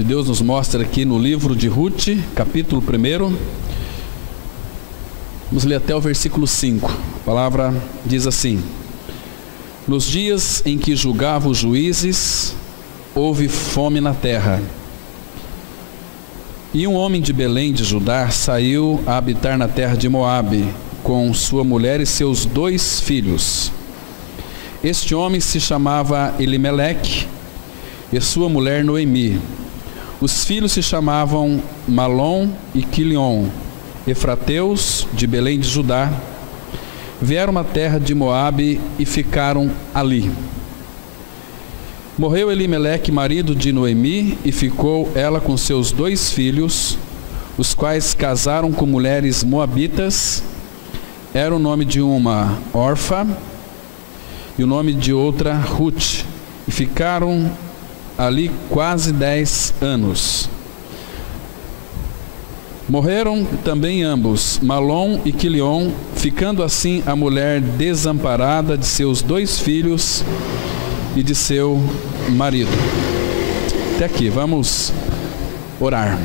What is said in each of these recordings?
que Deus nos mostra aqui no livro de Ruth, capítulo 1. Vamos ler até o versículo 5. A palavra diz assim: Nos dias em que julgava os juízes, houve fome na terra. E um homem de Belém de Judá saiu a habitar na terra de Moabe, com sua mulher e seus 2 filhos. Este homem se chamava Elimeleque, e sua mulher Noemi. Os filhos se chamavam Malom e Quilion, efrateus de Belém de Judá. Vieram à terra de Moabe e ficaram ali. Morreu Elimeleque, marido de Noemi, e ficou ela com seus 2 filhos, os quais casaram com mulheres moabitas. Era o nome de uma Orfa e o nome de outra Ruth, e ficaram ali quase 10 anos. Morreram também ambos, Malom e Quilion, ficando assim a mulher desamparada de seus 2 filhos e de seu marido. Até aqui, vamos orar.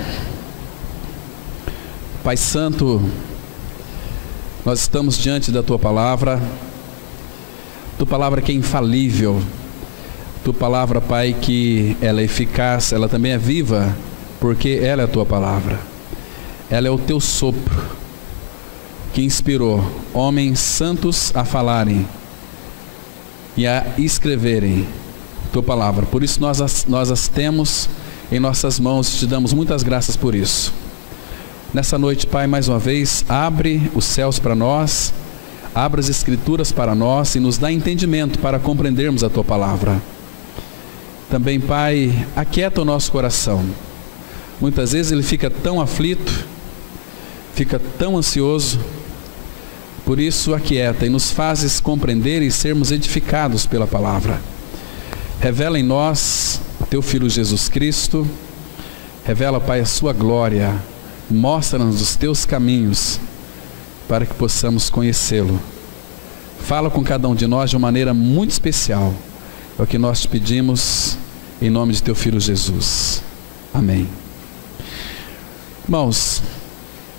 Pai Santo, nós estamos diante da Tua palavra. Tua palavra que é infalível. Tua palavra, Pai, que ela é eficaz, ela também é viva, porque ela é a Tua palavra. Ela é o Teu sopro que inspirou homens santos a falarem e a escreverem Tua palavra. Por isso nós as temos em nossas mãos e te damos muitas graças por isso. Nessa noite, Pai, mais uma vez, abre os céus para nós, abre as escrituras para nós e nos dá entendimento para compreendermos a Tua palavra. Também, Pai, aquieta o nosso coração. Muitas vezes ele fica tão aflito, fica tão ansioso. Por isso, aquieta e nos fazes compreender e sermos edificados pela palavra. Revela em nós Teu Filho Jesus Cristo. Revela, Pai, a Sua glória. Mostra-nos os Teus caminhos para que possamos conhecê-lo. Fala com cada um de nós de uma maneira muito especial. É o que nós te pedimos em nome de Teu Filho Jesus. Amém. Irmãos,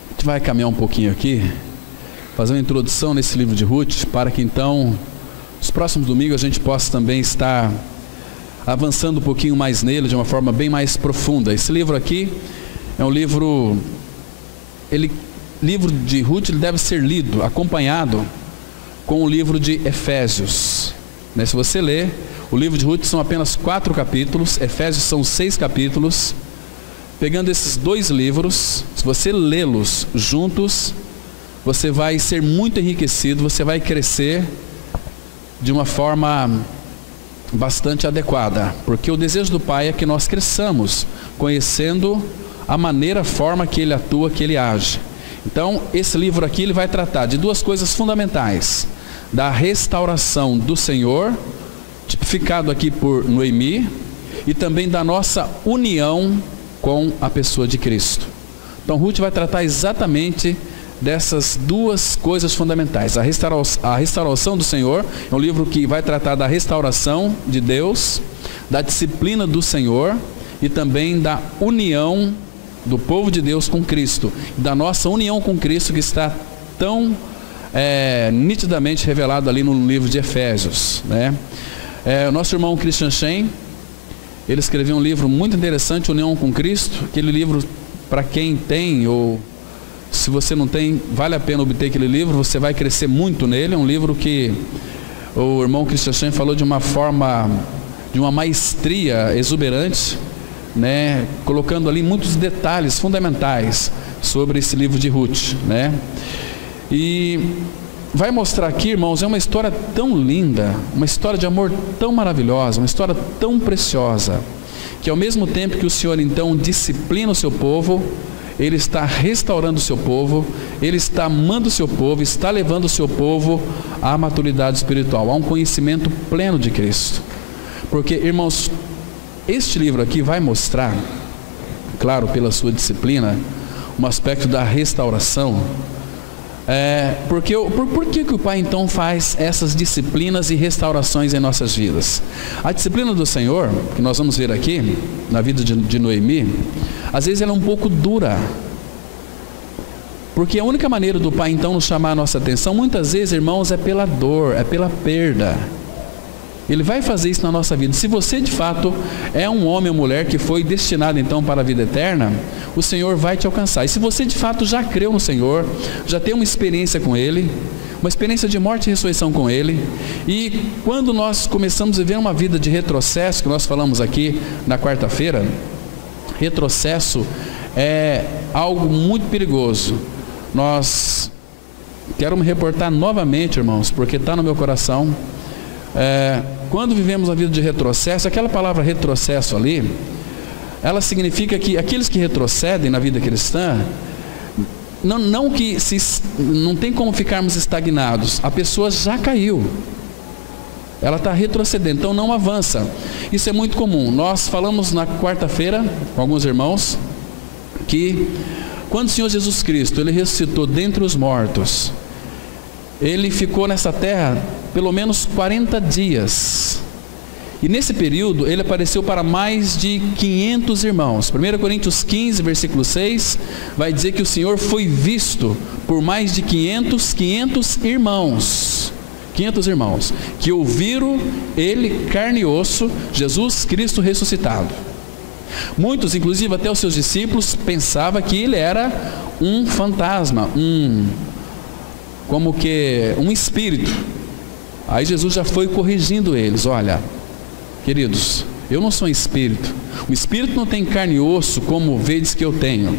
a gente vai caminhar um pouquinho aqui, fazer uma introdução nesse livro de Ruth, para que então, nos próximos domingos, a gente possa também estar avançando um pouquinho mais nele, de uma forma bem mais profunda. Esse livro aqui é um livro, livro de Ruth, ele deve ser lido, acompanhado com o livro de Efésios. Se você ler, o livro de Ruth são apenas 4 capítulos, Efésios são 6 capítulos. Pegando esses 2 livros, se você lê-los juntos, você vai ser muito enriquecido, você vai crescer de uma forma bastante adequada, porque o desejo do Pai é que nós cresçamos, conhecendo a maneira, a forma que Ele atua, que Ele age. Então, esse livro aqui, ele vai tratar de 2 coisas fundamentais: da restauração do Senhor, tipificado aqui por Noemi, e também da nossa união com a pessoa de Cristo. Então Ruth vai tratar exatamente dessas 2 coisas fundamentais. A restauração do Senhor é um livro que vai tratar da restauração de Deus, da disciplina do Senhor e também da união do povo de Deus com Cristo, da nossa união com Cristo, que está tão nitidamente revelado ali no livro de Efésios, o nosso irmão Christian Shen, ele escreveu um livro muito interessante, União com Cristo. Aquele livro, para quem tem, ou se você não tem, vale a pena obter aquele livro, você vai crescer muito nele. É um livro que o irmão Christian Shen falou de uma forma, de uma maestria exuberante, colocando ali muitos detalhes fundamentais sobre esse livro de Ruth, E vai mostrar aqui, irmãos, é uma história tão linda, uma história de amor tão maravilhosa, uma história tão preciosa, que ao mesmo tempo que o Senhor então disciplina o seu povo, Ele está restaurando o seu povo, Ele está amando o seu povo, está levando o seu povo à maturidade espiritual, a um conhecimento pleno de Cristo. Porque, irmãos, este livro aqui vai mostrar, claro, pela sua disciplina, um aspecto da restauração, Por que o Pai então faz essas disciplinas e restaurações em nossas vidas? A disciplina do Senhor, que nós vamos ver aqui, na vida de Noemi, às vezes ela é um pouco dura. Porque a única maneira do Pai então nos chamar a nossa atenção, muitas vezes, irmãos, é pela dor, é pela perda. Ele vai fazer isso na nossa vida. Se você de fato é um homem ou mulher que foi destinado então para a vida eterna, o Senhor vai te alcançar. E se você de fato já creu no Senhor, já tem uma experiência com Ele, uma experiência de morte e ressurreição com Ele, e quando nós começamos a viver uma vida de retrocesso, que nós falamos aqui na quarta-feira, retrocesso é algo muito perigoso. Quero me reportar novamente, irmãos, porque está no meu coração. Quando vivemos a vida de retrocesso, aquela palavra retrocesso ali, ela significa que aqueles que retrocedem na vida cristã, não tem como ficarmos estagnados. A pessoa já caiu, ela está retrocedendo, então não avança. Isso é muito comum. Nós falamos na quarta-feira com alguns irmãos que quando o Senhor Jesus Cristo Ele ressuscitou dentre os mortos, Ele ficou nessa terra pelo menos 40 dias. E nesse período, Ele apareceu para mais de 500 irmãos. 1 Coríntios 15, versículo 6, vai dizer que o Senhor foi visto por mais de 500 irmãos. 500 irmãos, que ouviram Ele, carne e osso, Jesus Cristo ressuscitado. Muitos, inclusive até os seus discípulos, pensavam que Ele era um fantasma, como que um espírito. Aí Jesus já foi corrigindo eles: olha, queridos, eu não sou um espírito. O espírito não tem carne e osso como vedes que eu tenho.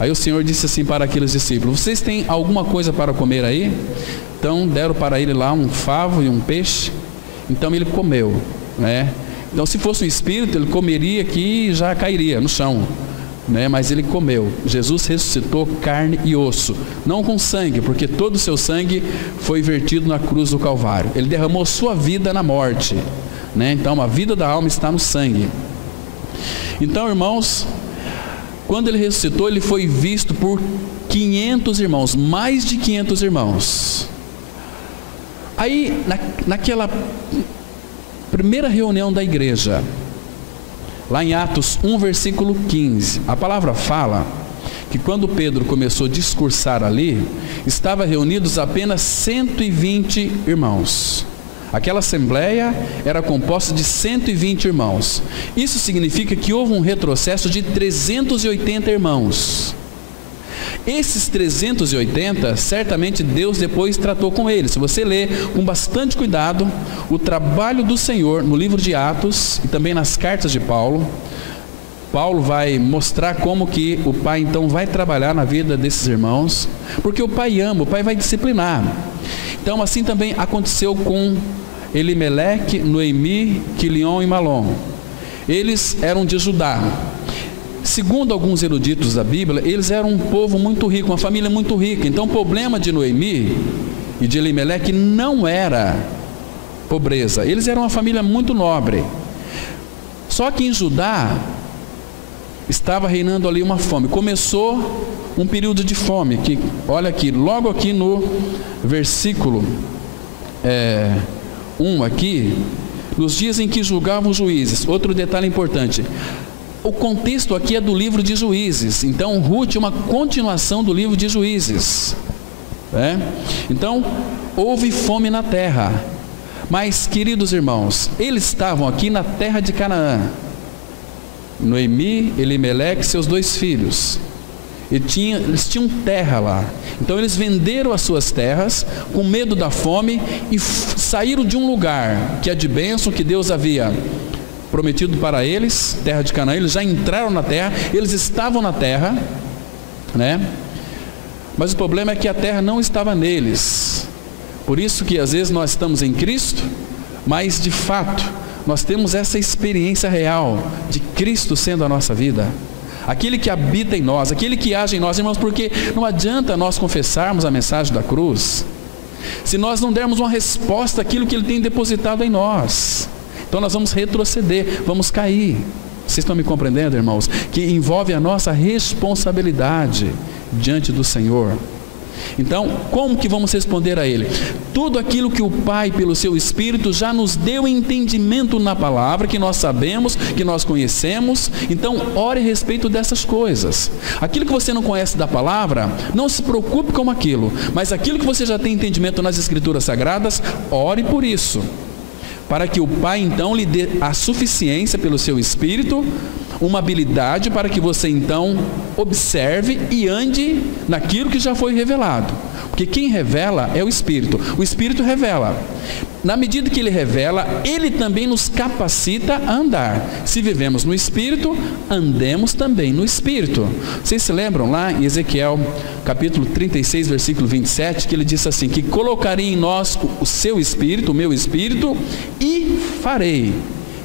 Aí o Senhor disse assim para aqueles discípulos: vocês têm alguma coisa para comer aí? Então deram para ele lá um favo e um peixe. Então ele comeu, né? Então se fosse um espírito, ele comeria aqui e já cairia no chão, né? Mas ele comeu. Jesus ressuscitou carne e osso, não com sangue, porque todo o seu sangue foi vertido na cruz do Calvário. Ele derramou sua vida na morte, né? Então a vida da alma está no sangue. Então, irmãos, quando ele ressuscitou, ele foi visto por 500 irmãos, mais de 500 irmãos. Aí naquela primeira reunião da igreja, lá em Atos 1, versículo 15, a palavra fala que quando Pedro começou a discursar ali, estavam reunidos apenas 120 irmãos. Aquela assembleia era composta de 120 irmãos. Isso significa que houve um retrocesso de 380 irmãos. Esses 380, certamente Deus depois tratou com eles. Se você ler com bastante cuidado o trabalho do Senhor no livro de Atos e também nas cartas de Paulo, Paulo vai mostrar como que o Pai então vai trabalhar na vida desses irmãos, porque o Pai ama, o Pai vai disciplinar. Então assim também aconteceu com Elimeleque, Noemi, Quilion e Malom. Eles eram de Judá. Segundo alguns eruditos da Bíblia, eles eram um povo muito rico, uma família muito rica. Então o problema de Noemi e de Elimeleque não era pobreza. Eles eram uma família muito nobre. Só que em Judá estava reinando ali uma fome. Começou um período de fome, que, olha aqui, logo aqui no versículo 1 aqui, nos dias em que julgavam os juízes. Outro detalhe importante, o contexto aqui é do livro de Juízes. Então Ruth é uma continuação do livro de Juízes, Então houve fome na terra. Mas, queridos irmãos, eles estavam aqui na terra de Canaã. Noemi, Elimeleque, seus 2 filhos. Eles tinham terra lá. Então eles venderam as suas terras com medo da fome e saíram de um lugar que é de bênção, que Deus havia prometido para eles, terra de Canaã. Eles já entraram na terra, eles estavam na terra, mas o problema é que a terra não estava neles. Por isso que às vezes nós estamos em Cristo, mas de fato nós temos essa experiência real de Cristo sendo a nossa vida, aquele que habita em nós, aquele que age em nós, irmãos, porque não adianta nós confessarmos a mensagem da cruz se nós não dermos uma resposta àquilo que Ele tem depositado em nós. Então nós vamos retroceder, vamos cair. Vocês estão me compreendendo, irmãos? Que envolve a nossa responsabilidade diante do Senhor. Então, como que vamos responder a Ele? Tudo aquilo que o Pai, pelo seu Espírito, já nos deu entendimento na palavra, que nós sabemos, que nós conhecemos. Então, ore a respeito dessas coisas. Aquilo que você não conhece da palavra, não se preocupe com aquilo. Mas aquilo que você já tem entendimento nas Escrituras Sagradas, ore por isso. Para que o Pai, então, lhe dê a suficiência pelo seu Espírito, uma habilidade para que você, então, observe e ande naquilo que já foi revelado. Porque quem revela é o Espírito. O Espírito revela. Na medida que Ele revela, Ele também nos capacita a andar. Se vivemos no Espírito, andemos também no Espírito. Vocês se lembram lá em Ezequiel, capítulo 36, versículo 27, que ele disse assim, que colocarei em nós o seu Espírito, o meu Espírito, e farei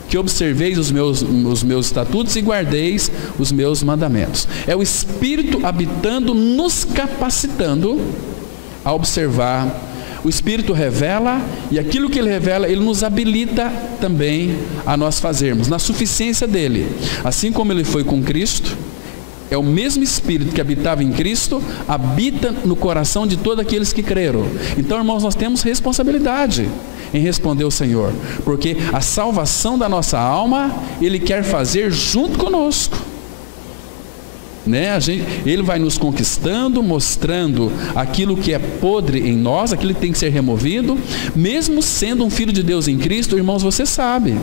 que observeis os meus estatutos e guardeis os meus mandamentos. É o Espírito habitando, nos capacitando a observar. O Espírito revela, e aquilo que Ele revela, Ele nos habilita também a nós fazermos, na suficiência dEle. Assim como Ele foi com Cristo, é o mesmo Espírito que habitava em Cristo, habita no coração de todos aqueles que creram. Então, irmãos, nós temos responsabilidade em responder ao Senhor, porque a salvação da nossa alma, Ele quer fazer junto conosco. Ele vai nos conquistando, mostrando aquilo que é podre em nós, aquilo que tem que ser removido. Mesmo sendo um filho de Deus em Cristo, irmãos, você sabe,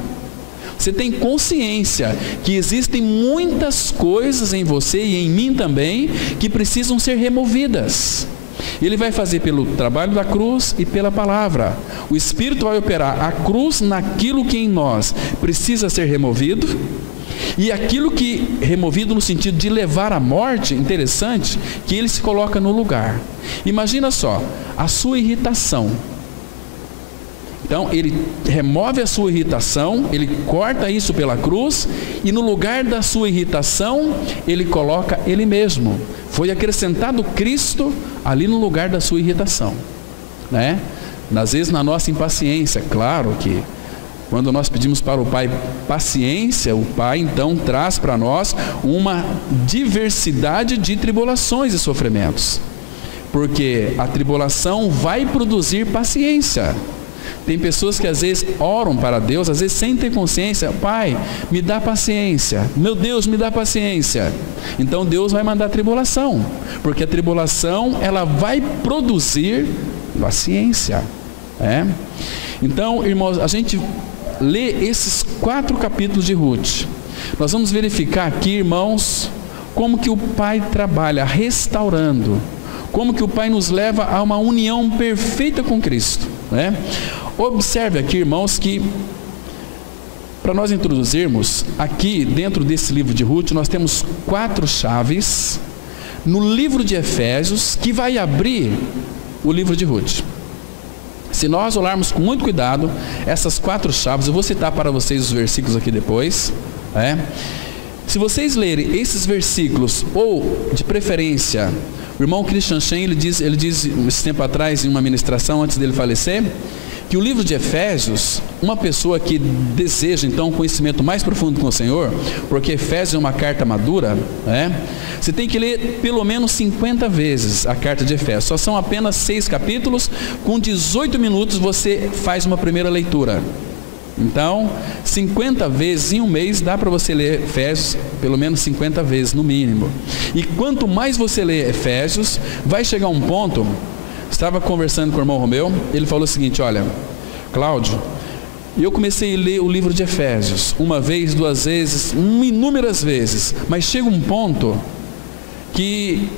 você tem consciência que existem muitas coisas em você e em mim também que precisam ser removidas. Ele vai fazer pelo trabalho da cruz e pela palavra. O Espírito vai operar a cruz naquilo que em nós precisa ser removido, e aquilo que removido no sentido de levar à morte, interessante, que Ele se coloca no lugar. Imagina só, a sua irritação. Então, Ele remove a sua irritação, Ele corta isso pela cruz, e no lugar da sua irritação, Ele coloca Ele mesmo. Foi acrescentado Cristo ali no lugar da sua irritação, né? Às vezes na nossa impaciência, claro que quando nós pedimos para o Pai paciência, o Pai então traz para nós uma diversidade de tribulações e sofrimentos, porque a tribulação vai produzir paciência. Tem pessoas que às vezes oram para Deus, às vezes sem ter consciência, Pai, me dá paciência, meu Deus, me dá paciência. Então Deus vai mandar tribulação, porque a tribulação ela vai produzir paciência. Então, irmãos, a gente lê esses 4 capítulos de Ruth. Nós vamos verificar aqui, irmãos, como que o Pai trabalha restaurando, como que o Pai nos leva a uma união perfeita com Cristo, né? Observe aqui, irmãos, que para nós introduzirmos aqui dentro desse livro de Ruth, nós temos 4 chaves no livro de Efésios que vai abrir o livro de Ruth. Se nós olharmos com muito cuidado essas 4 chaves, eu vou citar para vocês os versículos aqui depois, Se vocês lerem esses versículos, ou de preferência, o irmão Christian Shen, ele diz esse tempo atrás em uma ministração antes dele falecer, que o livro de Efésios, uma pessoa que deseja então um conhecimento mais profundo com o Senhor, porque Efésios é uma carta madura, você tem que ler pelo menos 50 vezes a carta de Efésios. Só são apenas 6 capítulos, com 18 minutos você faz uma primeira leitura. Então, 50 vezes em um mês dá para você ler Efésios pelo menos 50 vezes no mínimo. E quanto mais você lê Efésios, vai chegar um ponto. Estava conversando com o irmão Romeu, ele falou o seguinte: olha, Cláudio, eu comecei a ler o livro de Efésios, uma vez, 2 vezes, inúmeras vezes, mas chega um ponto que,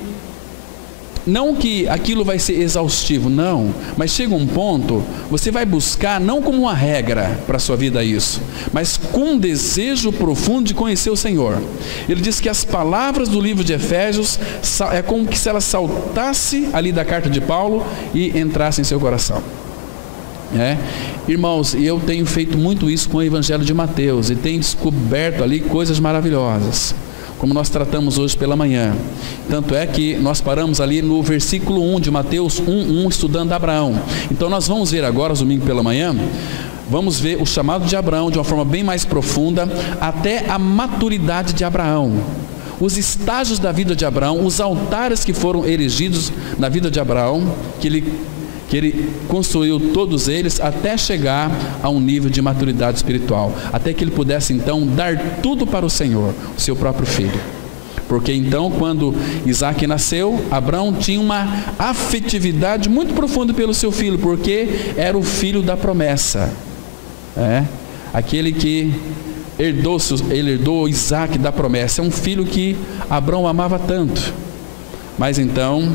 não que aquilo vai ser exaustivo, não, mas chega um ponto, você vai buscar não como uma regra para a sua vida isso, mas com um desejo profundo de conhecer o Senhor. Ele diz que as palavras do livro de Efésios é como que se ela saltasse ali da carta de Paulo e entrasse em seu coração. Irmãos, eu tenho feito muito isso com o Evangelho de Mateus e tenho descoberto ali coisas maravilhosas, como nós tratamos hoje pela manhã. Tanto é que nós paramos ali no versículo 1 de Mateus 1:1, estudando Abraão. Então nós vamos ver agora, domingo pela manhã, vamos ver o chamado de Abraão de uma forma bem mais profunda, até a maturidade de Abraão. os estágios da vida de Abraão, os altares que foram erigidos na vida de Abraão, que ele construiu todos eles até chegar a um nível de maturidade espiritual, até que ele pudesse então dar tudo para o Senhor, o seu próprio filho. Porque então, quando Isaac nasceu, Abraão tinha uma afetividade muito profunda pelo seu filho, porque era o filho da promessa, aquele que ele herdou Isaac da promessa. É um filho que Abraão amava tanto. Mas então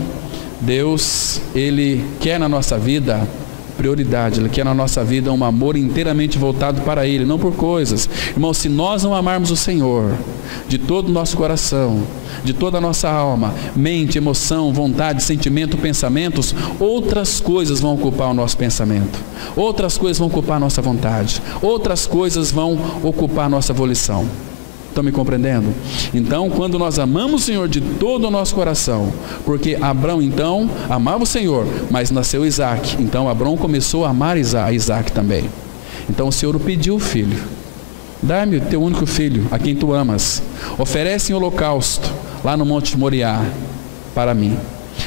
Deus, Ele quer na nossa vida prioridade, Ele quer na nossa vida um amor inteiramente voltado para Ele, não por coisas. Irmão, se nós não amarmos o Senhor de todo o nosso coração, de toda a nossa alma, mente, emoção, vontade, sentimento, pensamentos, outras coisas vão ocupar o nosso pensamento, outras coisas vão ocupar a nossa vontade, outras coisas vão ocupar a nossa volição. Estão me compreendendo? Então, quando nós amamos o Senhor de todo o nosso coração, porque Abraão então amava o Senhor, mas nasceu Isaac, então Abraão começou a amar Isaac também. Então o Senhor pediu o filho: dá-me o teu único filho, a quem tu amas, oferece em holocausto lá no Monte Moriá para mim.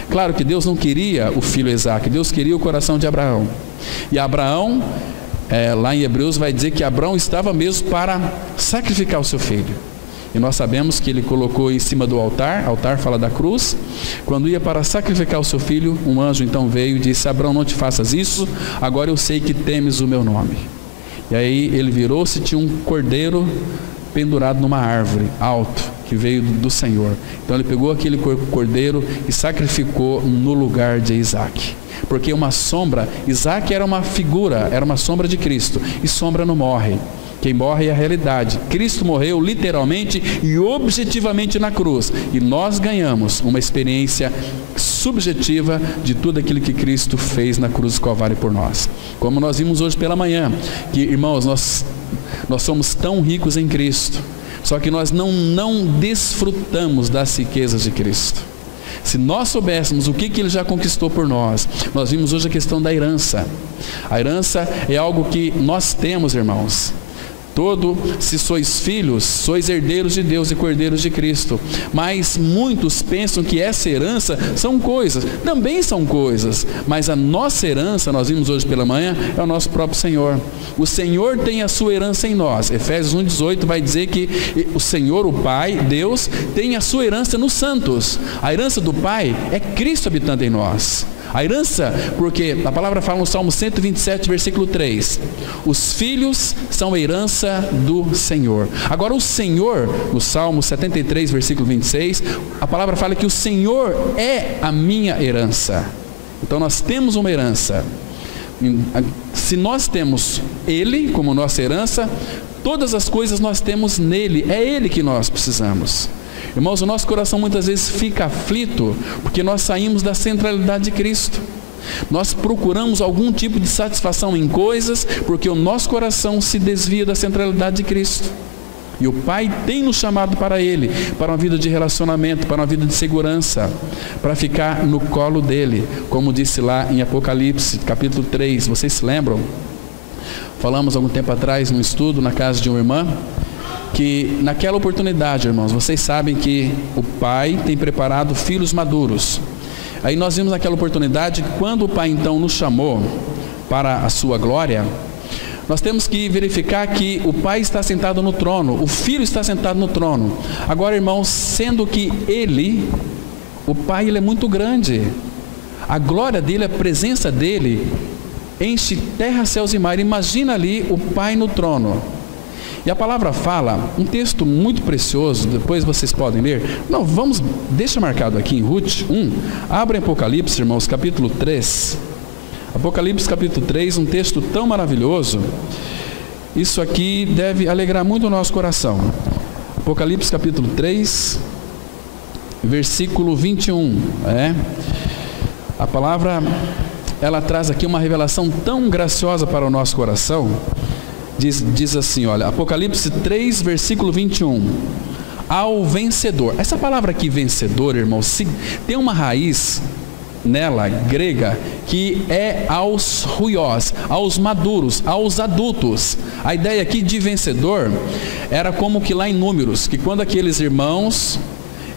Claro que Deus não queria o filho Isaac, Deus queria o coração de Abraão. E Abraão, lá em Hebreus vai dizer que Abraão estava mesmo para sacrificar o seu filho. E nós sabemos que ele colocou em cima do altar, altar fala da cruz. Quando ia para sacrificar o seu filho, um anjo então veio e disse: Abraão, não te faças isso, agora eu sei que temes o meu nome. E aí ele virou-se, tinha um cordeiro pendurado numa árvore, alto, que veio do Senhor. Então ele pegou aquele cordeiro e sacrificou no lugar de Isaac. Porque uma sombra, Isaac era uma figura, era uma sombra de Cristo, e sombra não morre. Quem morre é a realidade. Cristo morreu literalmente e objetivamente na cruz, e nós ganhamos uma experiência subjetiva de tudo aquilo que Cristo fez na cruz do Calvário por nós. Como nós vimos hoje pela manhã, que, irmãos, nós somos tão ricos em Cristo, só que nós não desfrutamos das riquezas de Cristo. Se nós soubéssemos o que Ele já conquistou por nós. Nós vimos hoje a questão da herança. A herança é algo que nós temos, irmãos. Se sois filhos, sois herdeiros de Deus e cordeiros de Cristo. Mas muitos pensam que essa herança são coisas. Também são coisas, mas a nossa herança, nós vimos hoje pela manhã, é o nosso próprio Senhor. O Senhor tem a sua herança em nós. Efésios 1,18 vai dizer que o Senhor, o Pai, Deus, tem a sua herança nos santos. A herança do Pai é Cristo habitando em nós. A herança, porque a palavra fala no Salmo 127, versículo 3, os filhos são herança do Senhor. Agora o Senhor, no Salmo 73, versículo 26, a palavra fala que o Senhor é a minha herança. Então nós temos uma herança. Se nós temos Ele como nossa herança, todas as coisas nós temos nele, é Ele que nós precisamos. Irmãos, o nosso coração muitas vezes fica aflito porque nós saímos da centralidade de Cristo. Nós procuramos algum tipo de satisfação em coisas porque o nosso coração se desvia da centralidade de Cristo. E o Pai tem nos chamado para Ele, para uma vida de relacionamento, para uma vida de segurança, para ficar no colo dEle, como disse lá em Apocalipse, capítulo 3, vocês se lembram? Falamos algum tempo atrás num estudo na casa de uma irmã, que naquela oportunidade, irmãos, vocês sabem que o Pai tem preparado filhos maduros. Aí nós vimos naquela oportunidade, quando o Pai então nos chamou para a sua glória, nós temos que verificar que o Pai está sentado no trono, o Filho está sentado no trono. Agora, irmãos, sendo que Ele, o Pai, Ele é muito grande, a glória dEle, a presença dEle enche terra, céus e mar. Imagina ali o Pai no trono. E a palavra fala, um texto muito precioso, depois vocês podem ler. Não, deixa marcado aqui em Ruth 1, abre Apocalipse, irmãos, capítulo 3. Apocalipse capítulo 3, um texto tão maravilhoso. Isso aqui deve alegrar muito o nosso coração. Apocalipse capítulo 3, versículo 21. A palavra, ela traz aqui uma revelação tão graciosa para o nosso coração. Diz assim, olha, Apocalipse 3, versículo 21, ao vencedor. Essa palavra aqui, vencedor, irmãos, tem uma raiz nela, grega, que é aos ruiós, aos maduros, aos adultos. A ideia aqui de vencedor era como que lá em Números, que quando aqueles irmãos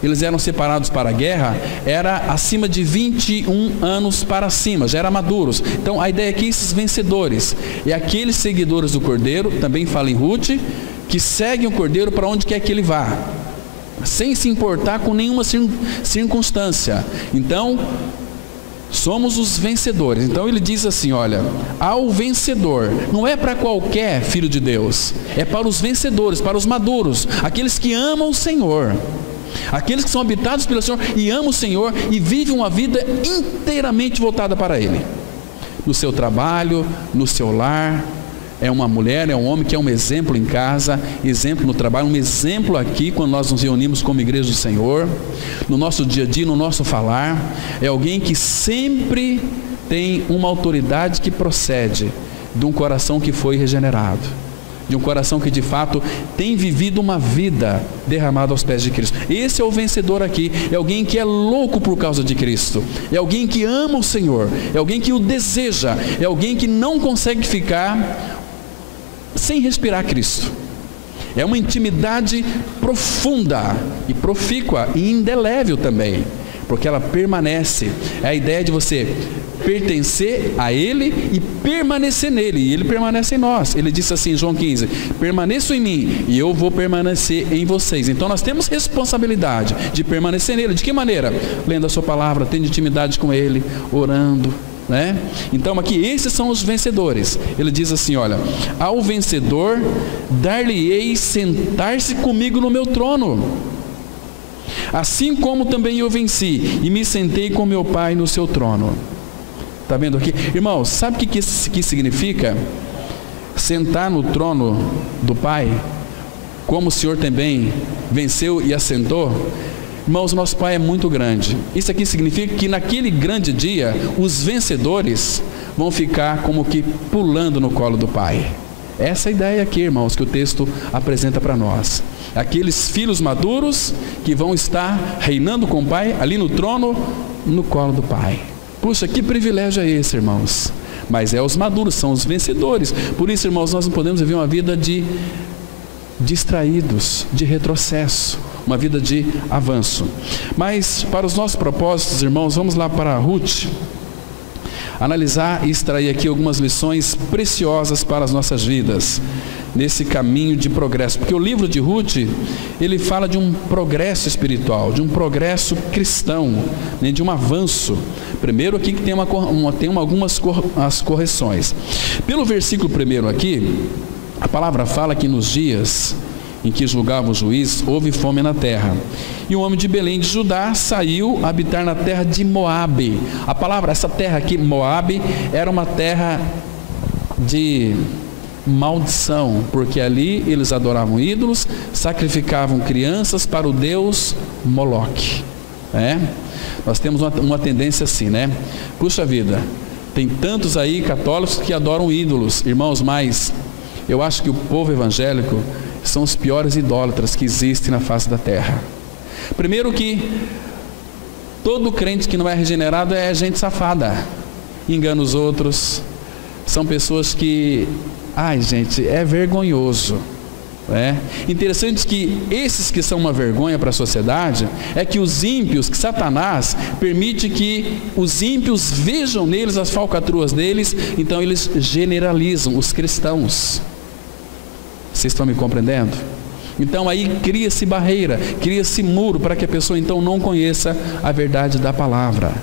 eles eram separados para a guerra, era acima de 21 anos para cima, já eram maduros. Então a ideia aqui é esses vencedores, e aqueles seguidores do Cordeiro, também fala em Ruth, que seguem o Cordeiro para onde quer que ele vá, sem se importar com nenhuma circunstância. Então, somos os vencedores. Então ele diz assim, olha, ao vencedor, não é para qualquer filho de Deus, é para os vencedores, para os maduros, aqueles que amam o Senhor, aqueles que são habitados pelo Senhor e amam o Senhor e vivem uma vida inteiramente voltada para Ele, no seu trabalho, no seu lar. É uma mulher, é um homem que é um exemplo em casa, exemplo no trabalho, um exemplo aqui quando nós nos reunimos como igreja do Senhor, no nosso dia a dia, no nosso falar. É alguém que sempre tem uma autoridade que procede de um coração que foi regenerado, de um coração que de fato tem vivido uma vida derramada aos pés de Cristo. Esse é o vencedor aqui, é alguém que é louco por causa de Cristo, é alguém que ama o Senhor, é alguém que o deseja, é alguém que não consegue ficar sem respirar Cristo. É uma intimidade profunda e profícua e indelével também, porque ela permanece. É a ideia de você pertencer a Ele e permanecer nele, e Ele permanece em nós. Ele disse assim em João 15, permaneçam em mim e eu vou permanecer em vocês. Então nós temos responsabilidade de permanecer nele. De que maneira? Lendo a sua palavra, tendo intimidade com Ele, orando, né? Então aqui, esses são os vencedores. Ele diz assim, olha, ao vencedor dar-lhe-ei sentar-se comigo no meu trono, assim como também eu venci e me sentei com meu Pai no seu trono. Está vendo aqui? Irmãos, sabe o que significa? Sentar no trono do Pai, como o Senhor também venceu e assentou. Irmãos, nosso Pai é muito grande. Isso aqui significa que naquele grande dia, os vencedores vão ficar como que pulando no colo do Pai. Essa é a ideia aqui, irmãos, que o texto apresenta para nós. Aqueles filhos maduros que vão estar reinando com o Pai, ali no trono, no colo do Pai. Puxa, que privilégio é esse, irmãos? Mas é os maduros, são os vencedores. Por isso, irmãos, nós não podemos viver uma vida de distraídos, de retrocesso, uma vida de avanço. Mas para os nossos propósitos, irmãos, vamos lá para Ruth, analisar e extrair aqui algumas lições preciosas para as nossas vidas, nesse caminho de progresso. Porque o livro de Ruth, ele fala de um progresso espiritual, de um progresso cristão, né, de um avanço. Primeiro aqui que tem algumas as correções. Pelo versículo primeiro aqui, a palavra fala que nos dias em que julgava o juiz, houve fome na terra. E o homem de Belém de Judá saiu habitar na terra de Moabe. A palavra, essa terra aqui, Moabe, era uma terra de maldição, porque ali eles adoravam ídolos, sacrificavam crianças para o deus Moloque. Nós temos uma tendência assim, né? Puxa vida, tem tantos aí católicos que adoram ídolos, irmãos, mas eu acho que o povo evangélico são os piores idólatras que existem na face da terra. Primeiro que todo crente que não é regenerado é gente safada, engana os outros, são pessoas que, ai gente, é vergonhoso. Interessante que esses que são uma vergonha para a sociedade, é que os ímpios, que Satanás permite que os ímpios vejam neles as falcatruas deles, então eles generalizam os cristãos. Vocês estão me compreendendo? Então aí cria-se barreira, cria-se muro para que a pessoa então não conheça a verdade da palavra.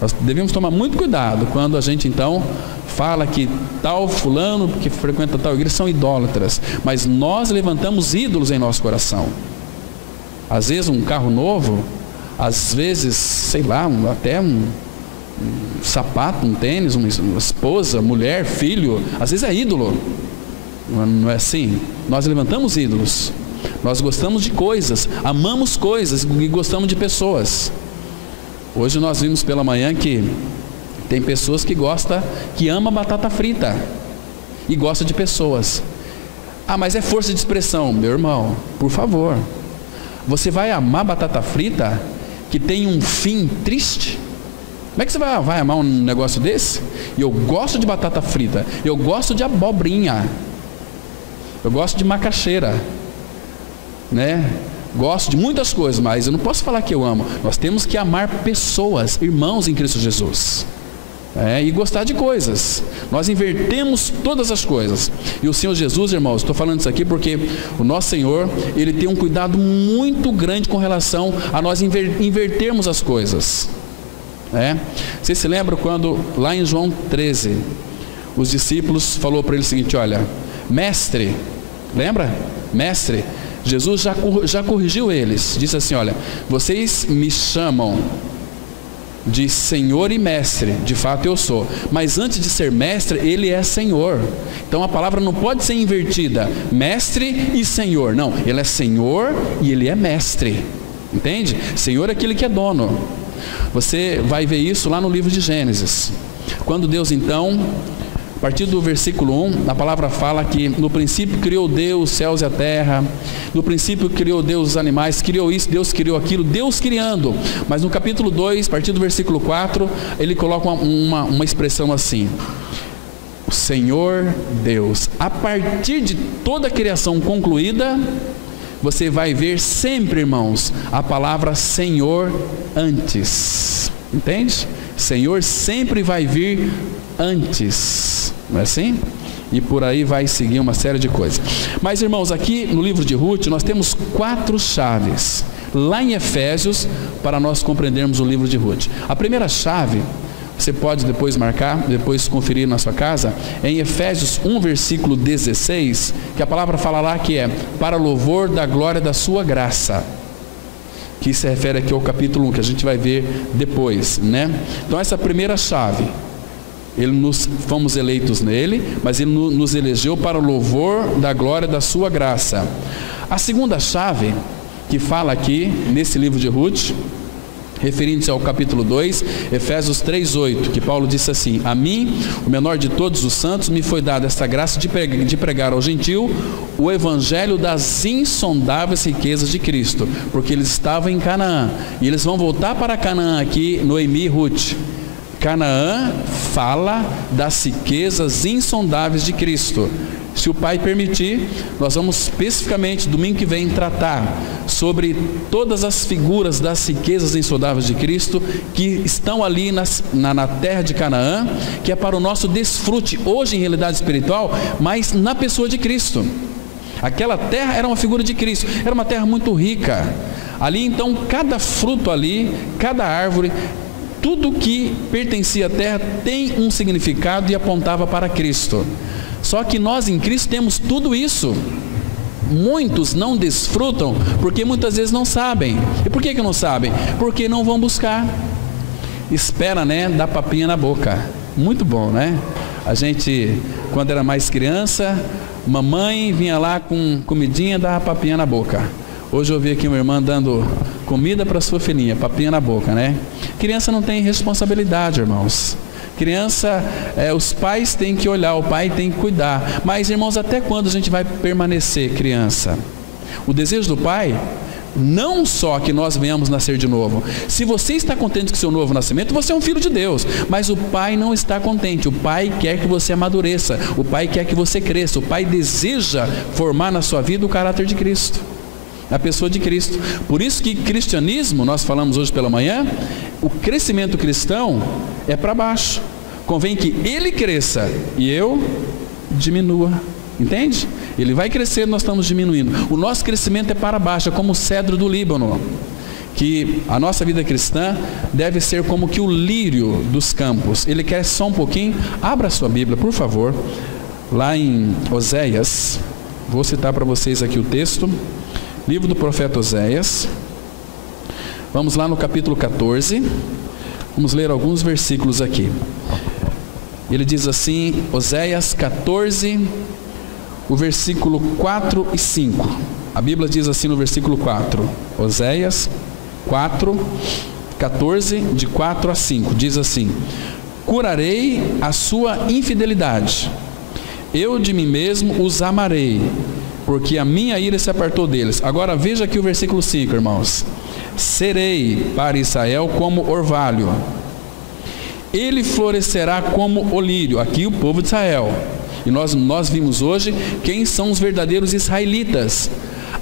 Nós devemos tomar muito cuidado quando a gente então fala que tal fulano que frequenta tal igreja são idólatras, mas nós levantamos ídolos em nosso coração. Às vezes um carro novo, às vezes, sei lá, até um sapato, um tênis, uma esposa, mulher, filho, às vezes é ídolo. Não é assim? Nós levantamos ídolos, nós gostamos de coisas, amamos coisas e gostamos de pessoas. Hoje nós vimos pela manhã que tem pessoas que amam batata frita e gostam de pessoas. Ah, mas é força de expressão. Meu irmão, por favor, você vai amar batata frita que tem um fim triste? Como é que você vai amar um negócio desse? E eu gosto de batata frita, eu gosto de abobrinha, eu gosto de macaxeira, né? gosto de muitas coisas, mas eu não posso falar que eu amo. Nós temos que amar pessoas, irmãos em Cristo Jesus. E gostar de coisas. Nós invertemos todas as coisas. E o Senhor Jesus, irmãos, estou falando isso aqui porque o nosso Senhor, Ele tem um cuidado muito grande com relação a nós invertermos as coisas. Você se lembra quando lá em João 13, os discípulos falou para ele o seguinte: olha, mestre, lembra? Mestre, Jesus já corrigiu eles, disse assim: olha, vocês me chamam de Senhor e Mestre, de fato eu sou, mas antes de ser Mestre, Ele é Senhor. Então a palavra não pode ser invertida, Mestre e Senhor, não, Ele é Senhor e Ele é Mestre, entende? Senhor é aquele que é dono. Você vai ver isso lá no livro de Gênesis, quando Deus então, a partir do versículo 1, a palavra fala que no princípio criou Deus os céus e a terra, no princípio criou Deus os animais, criou isso, Deus criou aquilo, Deus criando. Mas no capítulo 2, a partir do versículo 4, ele coloca uma expressão assim: o Senhor Deus. A partir de toda a criação concluída, você vai ver sempre, irmãos, a palavra Senhor antes, entende? Senhor sempre vai vir antes, não é assim? E por aí vai seguir uma série de coisas. Mas, irmãos, aqui no livro de Ruth nós temos 4 chaves lá em Efésios para nós compreendermos o livro de Ruth. A primeira chave, você pode depois marcar, depois conferir na sua casa, é em Efésios 1, versículo 16, que a palavra fala lá que é para louvor da glória da sua graça, que se refere aqui ao capítulo 1, que a gente vai ver depois, né? Então essa primeira chave, fomos eleitos nele, mas Ele nos elegeu para o louvor da glória da sua graça. A segunda chave, que fala aqui nesse livro de Ruth, referindo-se ao capítulo 2, Efésios 3:8, que Paulo disse assim: a mim, o menor de todos os santos, me foi dada esta graça de pregar ao gentio o evangelho das insondáveis riquezas de Cristo, porque eles estavam em Canaã, e eles vão voltar para Canaã aqui, Noemi e Ruth. Canaã fala das riquezas insondáveis de Cristo. Se o Pai permitir, nós vamos especificamente domingo que vem tratar sobre todas as figuras das riquezas insondáveis de Cristo que estão ali na terra de Canaã, que é para o nosso desfrute hoje em realidade espiritual, mas na pessoa de Cristo. Aquela terra era uma figura de Cristo, era uma terra muito rica. Ali então cada fruto ali, cada árvore, tudo que pertencia à terra tem um significado e apontava para Cristo. Só que nós em Cristo temos tudo isso. Muitos não desfrutam porque muitas vezes não sabem. E por que não sabem? Porque não vão buscar. Espera, né? Dá papinha na boca. Muito bom, né? A gente, quando era mais criança, mamãe vinha lá com comidinha, dava papinha na boca. Hoje eu vi aqui uma irmã dando comida para sua filhinha, papinha na boca, né? Criança não tem responsabilidade, irmãos. Criança, os pais têm que olhar, o pai tem que cuidar. Mas, irmãos, até quando a gente vai permanecer criança? O desejo do pai, não só que nós venhamos nascer de novo. Se você está contente com o seu novo nascimento, você é um filho de Deus. Mas o pai não está contente. O pai quer que você amadureça. O pai quer que você cresça. O pai deseja formar na sua vida o caráter de Cristo, a pessoa de Cristo. Por isso que cristianismo, nós falamos hoje pela manhã, o crescimento cristão é para baixo. Convém que ele cresça e eu diminua. Entende? Ele vai crescer, nós estamos diminuindo. O nosso crescimento é para baixo, é como o cedro do Líbano. Que a nossa vida cristã deve ser como que o lírio dos campos. Ele cresce só um pouquinho. Abra a sua Bíblia, por favor, lá em Oséias. Vou citar para vocês aqui o texto. Livro do profeta Oséias. Vamos lá no capítulo 14. Vamos ler alguns versículos aqui. Ele diz assim, Oséias 14, o versículo 4 e 5. A Bíblia diz assim no versículo 4. Oséias 4, 14, de 4 a 5. Diz assim: curarei a sua infidelidade, eu de mim mesmo os amarei, porque a minha ira se apartou deles. Agora veja aqui o versículo 5, irmãos. Serei para Israel como orvalho, ele florescerá como o lírio. Aqui o povo de Israel. E nós vimos hoje quem são os verdadeiros israelitas.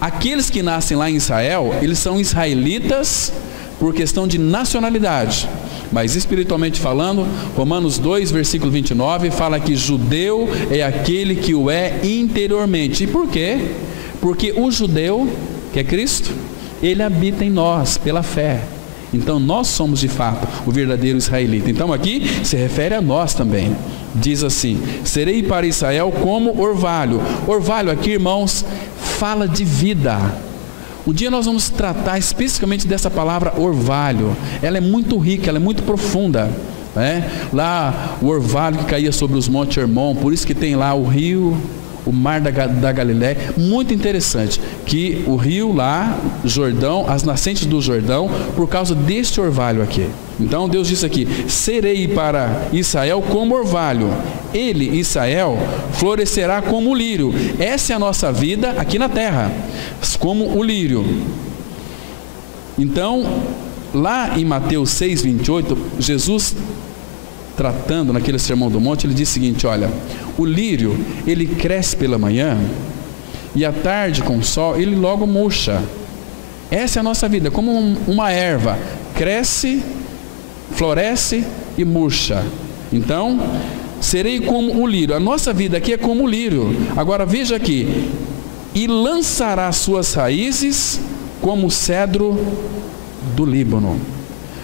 aqueles que nascem lá em Israel, eles são israelitas por questão de nacionalidade. Mas espiritualmente falando, Romanos 2, versículo 29, fala que judeu é aquele que o é interiormente. E por quê? Porque o judeu, que é Cristo, ele habita em nós pela fé. Então nós somos de fato o verdadeiro israelita. Então aqui se refere a nós também. Diz assim: serei para Israel como orvalho. Orvalho aqui, irmãos, fala de vida. Um dia nós vamos tratar especificamente dessa palavra orvalho. Ela é muito rica, ela é muito profunda, né? Lá o orvalho que caía sobre os montes Hermon, por isso que tem lá o rio, o mar da Galiléia. Muito interessante que o rio lá, Jordão, as nascentes do Jordão, por causa deste orvalho aqui. Então Deus disse aqui: serei para Israel como orvalho, ele, Israel, florescerá como o lírio. Essa é a nossa vida aqui na terra, como o lírio. Então lá em Mateus 6, 28, Jesus, tratando naquele sermão do monte, ele diz o seguinte: olha, o lírio, ele cresce pela manhã, e à tarde com o sol, ele logo murcha. Essa é a nossa vida, como uma erva, cresce, floresce e murcha. Então, serei como o lírio. A nossa vida aqui é como o lírio. Agora veja aqui: e lançará suas raízes como o cedro do Líbano.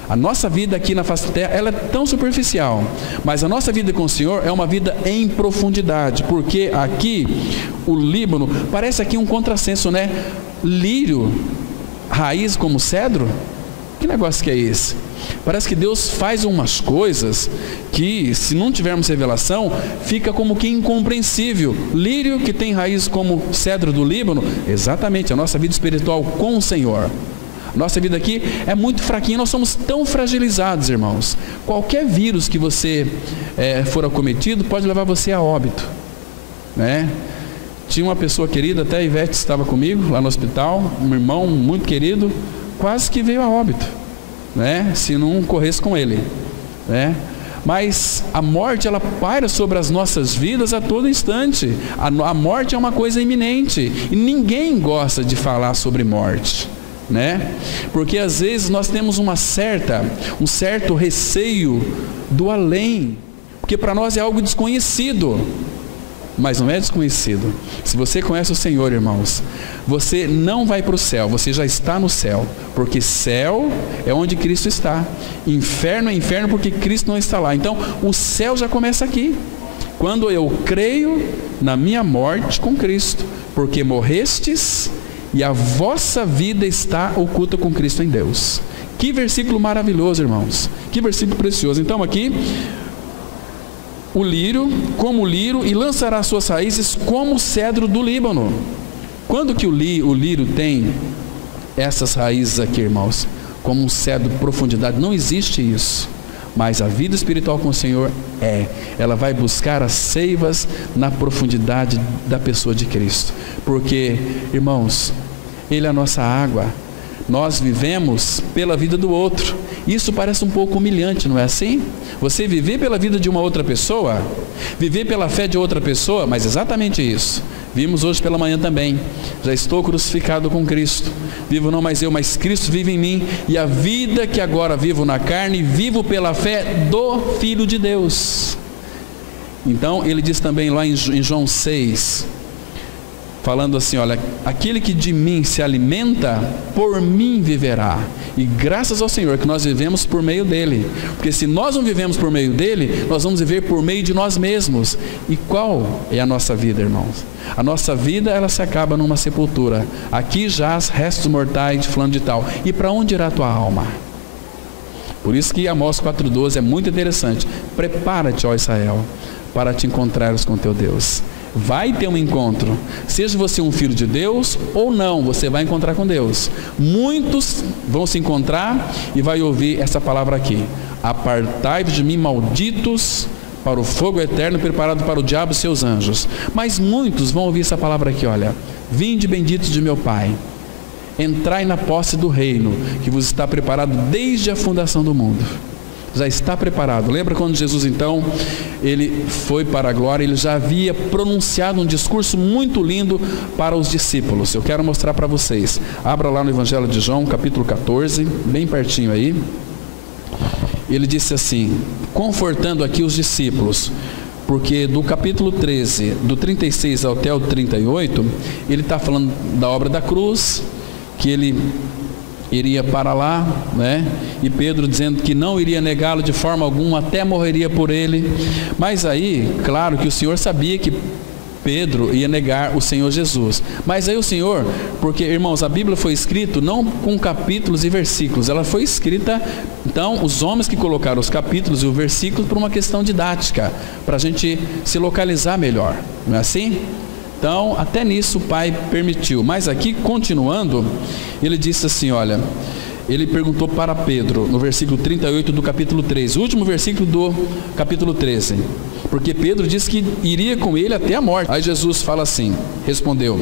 A nossa vida aqui na face da terra, ela é tão superficial, mas a nossa vida com o Senhor é uma vida em profundidade, porque aqui o Líbano, parece aqui um contrassenso, né? Lírio, raiz como cedro? Que negócio que é esse? Parece que Deus faz umas coisas que, se não tivermos revelação, fica como que incompreensível. Lírio que tem raiz como cedro do Líbano, exatamente a nossa vida espiritual com o Senhor. Nossa vida aqui é muito fraquinha, nós somos tão fragilizados, irmãos. Qualquer vírus que você for acometido pode levar você a óbito, né? Tinha uma pessoa querida, até a Ivete estava comigo lá no hospital, um irmão muito querido, quase que veio a óbito, né? Se não corresse com ele, né? Mas a morte, ela paira sobre as nossas vidas a todo instante. A morte é uma coisa iminente e ninguém gosta de falar sobre morte, né? Porque às vezes nós temos um certo receio do além, porque para nós é algo desconhecido. Mas não é desconhecido. Se você conhece o Senhor, irmãos, você não vai para o céu, você já está no céu, porque céu é onde Cristo está, inferno é inferno porque Cristo não está lá. Então o céu já começa aqui, quando eu creio na minha morte com Cristo, porque morrestes e a vossa vida está oculta com Cristo em Deus. Que versículo maravilhoso, irmãos, que versículo precioso. Então aqui, o lírio, como o lírio, e lançará suas raízes como o cedro do Líbano. Quando que o lírio tem essas raízes aqui, irmãos? Como um cedro de profundidade, não existe isso. Mas a vida espiritual com o Senhor ela vai buscar as seivas na profundidade da pessoa de Cristo. Porque, irmãos, Ele é a nossa água. Nós vivemos pela vida do outro. Isso parece um pouco humilhante, não é assim? Você viver pela vida de uma outra pessoa, viver pela fé de outra pessoa, mas exatamente isso. Vimos hoje pela manhã também: já estou crucificado com Cristo, vivo não mais eu, mas Cristo vive em mim, e a vida que agora vivo na carne, vivo pela fé do Filho de Deus. Então ele diz também lá em João 6, falando assim: olha, aquele que de mim se alimenta, por mim viverá. E graças ao Senhor que nós vivemos por meio dele, porque se nós não vivemos por meio dele, nós vamos viver por meio de nós mesmos. E qual é a nossa vida, irmãos? A nossa vida, ela se acaba numa sepultura. Aqui jaz restos mortais de fulano de tal. E para onde irá a tua alma? Por isso que Amós 4,12 é muito interessante. Prepara-te, ó Israel, para te encontrares com teu Deus. Vai ter um encontro, seja você um filho de Deus ou não, você vai encontrar com Deus. Muitos vão se encontrar e vai ouvir essa palavra aqui: apartai-vos de mim, malditos, para o fogo eterno preparado para o diabo e seus anjos. Mas muitos vão ouvir essa palavra aqui: olha, vinde benditos de meu Pai, entrai na posse do reino que vos está preparado desde a fundação do mundo. já está preparado. Lembra quando Jesus então, ele foi para a glória, ele já havia pronunciado um discurso muito lindo para os discípulos. Eu quero mostrar para vocês. Abra lá no Evangelho de João, capítulo 14, bem pertinho aí. Ele disse assim, confortando aqui os discípulos, porque do capítulo 13, do 36 até o 38, ele está falando da obra da cruz, que ele iria para lá, né? E Pedro dizendo que não iria negá-lo de forma alguma, até morreria por ele. Mas aí, claro que o Senhor sabia que Pedro ia negar o Senhor Jesus. Mas aí o Senhor, porque irmãos, a Bíblia foi escrita não com capítulos e versículos, ela foi escrita, então, os homens que colocaram os capítulos e os versículos por uma questão didática, para a gente se localizar melhor, não é assim? Então, até nisso o Pai permitiu. Mas aqui, continuando, ele disse assim, olha, ele perguntou para Pedro, no versículo 38 do capítulo 13, o último versículo do capítulo 13, porque Pedro disse que iria com ele até a morte. Aí Jesus fala assim, respondeu,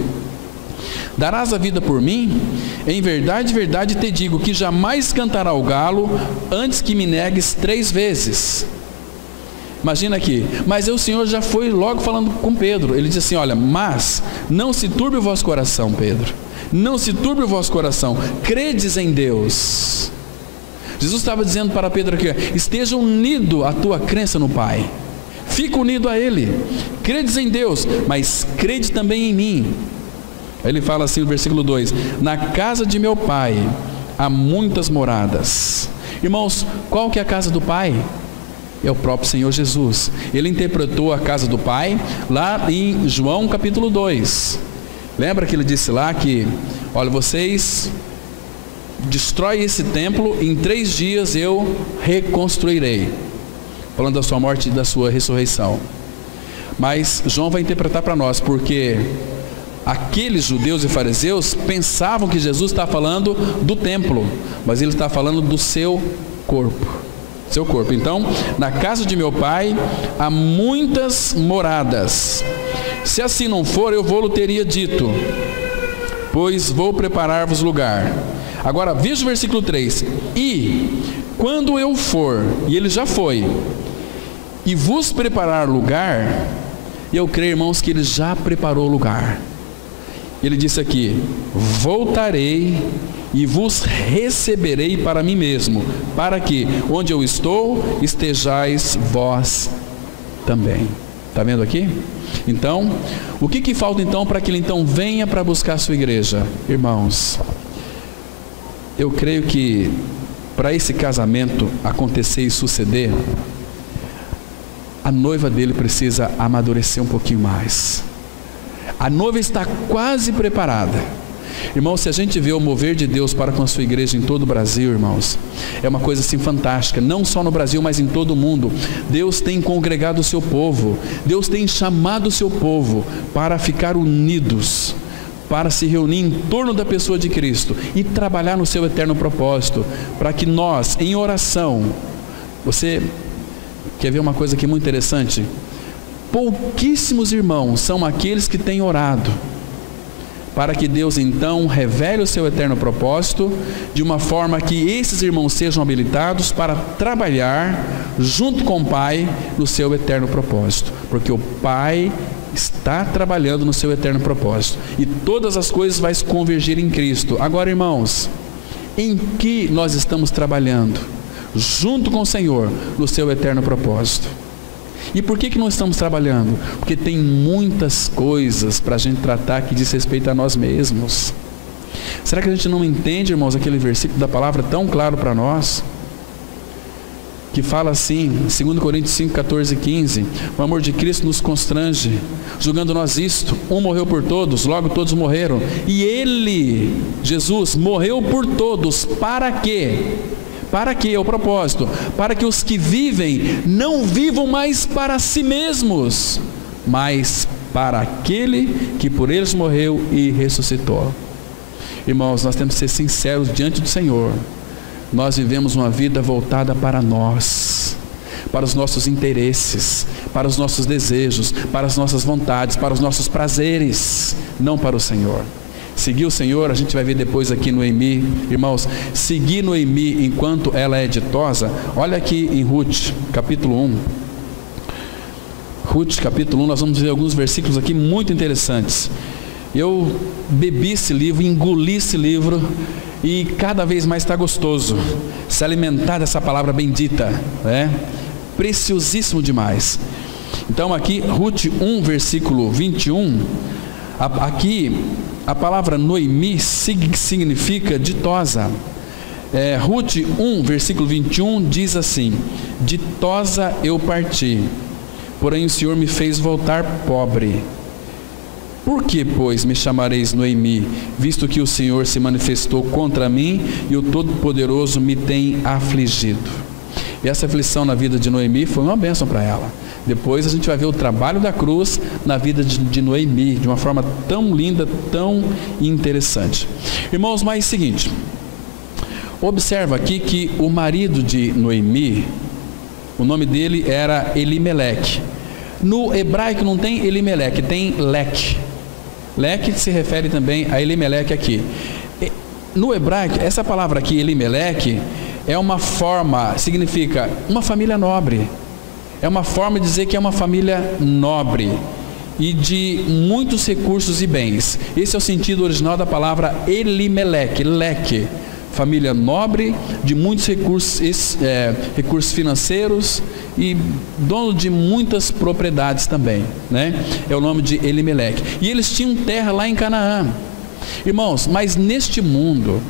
darás a vida por mim? Em verdade, verdade te digo, que jamais cantará o galo, antes que me negues 3 vezes. Imagina aqui, mas aí o Senhor já foi logo falando com Pedro, ele disse assim, olha, mas não se turbe o vosso coração, Pedro, não se turbe o vosso coração, credes em Deus. Jesus estava dizendo para Pedro aqui, esteja unido à tua crença no Pai, fica unido a Ele, credes em Deus, mas crede também em mim. Aí ele fala assim no versículo 2, na casa de meu Pai há muitas moradas. Irmãos, qual que é a casa do Pai? É o próprio Senhor Jesus. Ele interpretou a casa do Pai lá em João capítulo 2. Lembra que ele disse lá que, olha, vocês destroem esse templo, em 3 dias eu reconstruirei, falando da sua morte e da sua ressurreição. Mas João vai interpretar para nós, porque aqueles judeus e fariseus pensavam que Jesus está falando do templo, mas ele está falando do seu corpo. Seu corpo. Então, na casa de meu Pai há muitas moradas. Se assim não for, eu vou-lhe teria dito, pois vou preparar-vos lugar. Agora, veja o versículo 3. E quando eu for, e ele já foi, e vos preparar lugar, eu creio, irmãos, que ele já preparou lugar. Ele disse aqui, voltarei e vos receberei para mim mesmo, para que onde eu estou, estejais vós também. Está vendo aqui? Então, o que falta então para que ele então venha para buscar a sua igreja? Irmãos, eu creio que para esse casamento acontecer e suceder, a noiva dele precisa amadurecer um pouquinho mais. A noiva está quase preparada. Irmãos, se a gente vê o mover de Deus para com a sua igreja em todo o Brasil, irmãos, é uma coisa assim fantástica, não só no Brasil, mas em todo o mundo. Deus tem congregado o seu povo, Deus tem chamado o seu povo para ficar unidos, para se reunir em torno da pessoa de Cristo e trabalhar no seu eterno propósito, para que nós, em oração, você quer ver uma coisa aqui muito interessante? Pouquíssimos irmãos são aqueles que têm orado para que Deus então revele o seu eterno propósito, de uma forma que esses irmãos sejam habilitados para trabalhar junto com o Pai no seu eterno propósito, porque o Pai está trabalhando no seu eterno propósito, e todas as coisas vão se convergir em Cristo. Agora, irmãos, em que nós estamos trabalhando junto com o Senhor no seu eterno propósito? E por que não estamos trabalhando? Porque tem muitas coisas para a gente tratar que diz respeito a nós mesmos. Será que a gente não entende, irmãos, aquele versículo da palavra tão claro para nós? Que fala assim, 2 Coríntios 5, 14 e 15, o amor de Cristo nos constrange, julgando nós isto, um morreu por todos, logo todos morreram, e Ele, Jesus, morreu por todos, para quê? Para que é o propósito? Para que os que vivem não vivam mais para si mesmos, mas para aquele que por eles morreu e ressuscitou. Irmãos, nós temos que ser sinceros diante do Senhor. Nós vivemos uma vida voltada para nós, para os nossos interesses, para os nossos desejos, para as nossas vontades, para os nossos prazeres, não para o Senhor. Seguir o Senhor, a gente vai ver depois aqui Noemi, irmãos, seguir Noemi enquanto ela é ditosa. Olha aqui em Ruth, capítulo 1. Ruth, capítulo 1, nós vamos ver alguns versículos aqui muito interessantes. Eu bebi esse livro, engoli esse livro, e cada vez mais está gostoso se alimentar dessa palavra bendita, né? Preciosíssimo demais. Então aqui, Ruth 1, versículo 21, aqui a palavra Noemi significa ditosa. Ruth 1, versículo 21 diz assim: ditosa eu parti, porém o Senhor me fez voltar pobre. Por que, pois, me chamareis Noemi, visto que o Senhor se manifestou contra mim e o Todo-Poderoso me tem afligido? E essa aflição na vida de Noemi foi uma bênção para ela. Depois a gente vai ver o trabalho da cruz na vida de Noemi, de uma forma tão linda, tão interessante. Irmãos, mas é o seguinte, observa aqui que o marido de Noemi, o nome dele era Elimeleque. No hebraico não tem Elimeleque, tem Leque. Leque se refere também a Elimeleque aqui. No hebraico, essa palavra aqui, Elimeleque, é uma forma, significa uma família nobre. É uma forma de dizer que é uma família nobre e de muitos recursos e bens. Esse é o sentido original da palavra Elimeleque, leque. Família nobre, de muitos recursos, recursos financeiros e dono de muitas propriedades também, né? É o nome de Elimeleque. E eles tinham terra lá em Canaã. Irmãos, mas neste mundo,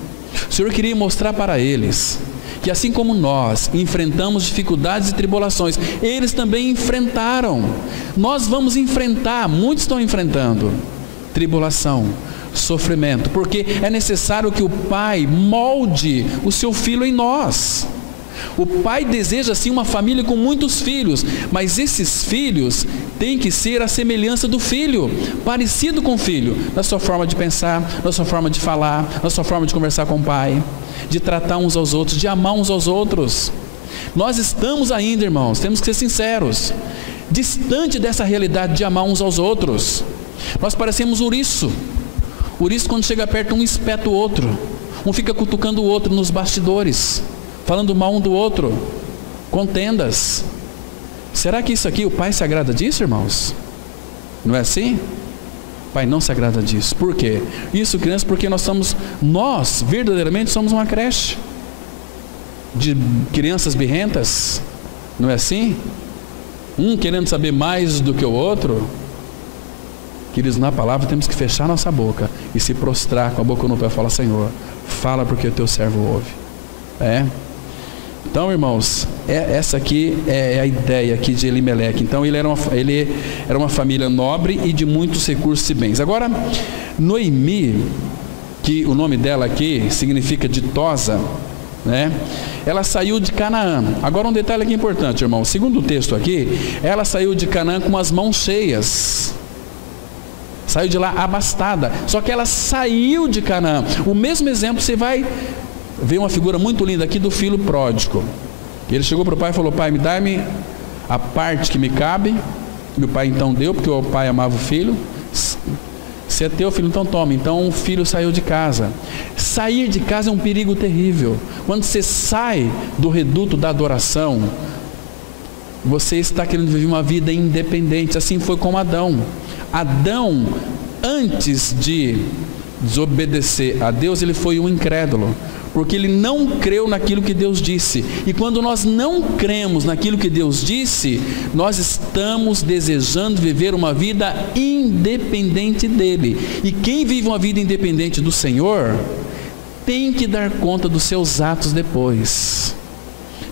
o Senhor queria mostrar para eles que assim como nós enfrentamos dificuldades e tribulações, eles também enfrentaram. Nós vamos enfrentar, muitos estão enfrentando tribulação, sofrimento, porque é necessário que o Pai molde o seu filho em nós. O Pai deseja sim uma família com muitos filhos, mas esses filhos têm que ser a semelhança do filho, parecido com o filho, na sua forma de pensar, na sua forma de falar, na sua forma de conversar com o Pai, de tratar uns aos outros, de amar uns aos outros. Nós estamos ainda, irmãos, temos que ser sinceros, distante dessa realidade de amar uns aos outros. Nós parecemos ouriço. Ouriço, quando chega perto, um espeta o outro, um fica cutucando o outro nos bastidores, falando mal um do outro, contendas. Será que isso aqui, o Pai se agrada disso, irmãos? Não é assim? O Pai não se agrada disso. Por quê? Isso, crianças, porque nós verdadeiramente somos uma creche de crianças birrentas. Não é assim? Um querendo saber mais do que o outro. Queridos, na palavra temos que fechar nossa boca e se prostrar com a boca no pé e falar: Senhor, fala porque o teu servo ouve. Então, irmãos, essa aqui é a ideia aqui de Elimeleque. Então ele era uma família nobre e de muitos recursos e bens. Agora, Noemi, que o nome dela aqui significa ditosa, né? Ela saiu de Canaã. Agora um detalhe aqui importante, irmão. Segundo o texto aqui, ela saiu de Canaã com as mãos cheias. Saiu de lá abastada. Só que ela saiu de Canaã. O mesmo exemplo você vai ver uma figura muito linda aqui do filho pródigo. Ele chegou para o pai e falou: Pai, dá-me a parte que me cabe. Meu pai então deu, porque o pai amava o filho. Se é teu, filho, então toma. Então o filho saiu de casa. Sair de casa é um perigo terrível. Quando você sai do reduto da adoração, você está querendo viver uma vida independente. Assim foi com Adão. Adão, antes de desobedecer a Deus, ele foi um incrédulo, porque ele não creu naquilo que Deus disse. E quando nós não cremos naquilo que Deus disse, nós estamos desejando viver uma vida independente dele. E quem vive uma vida independente do Senhor tem que dar conta dos seus atos depois.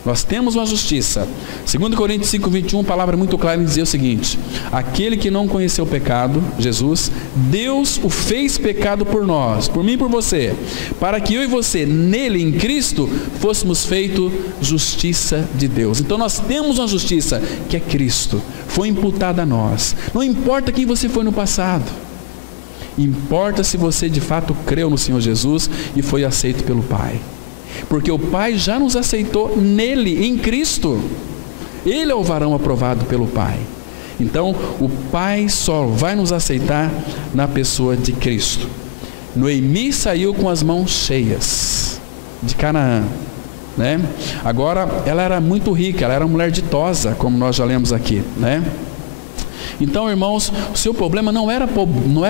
Nós temos uma justiça. 2 Coríntios 5:21, palavra muito clara em dizer o seguinte: aquele que não conheceu o pecado, Jesus, Deus o fez pecado por nós, por mim e por você, para que eu e você, nele, em Cristo, fôssemos feito justiça de Deus. Então nós temos uma justiça que é Cristo, foi imputada a nós. Não importa quem você foi no passado, importa se você de fato creu no Senhor Jesus e foi aceito pelo Pai. Porque o Pai já nos aceitou nele, em Cristo. Ele é o varão aprovado pelo Pai. Então o Pai só vai nos aceitar na pessoa de Cristo. Noemi saiu com as mãos cheias de Canaã, né? Agora, ela era muito rica, ela era uma mulher ditosa, como nós já lemos aqui, né? Então, irmãos, o seu problema não era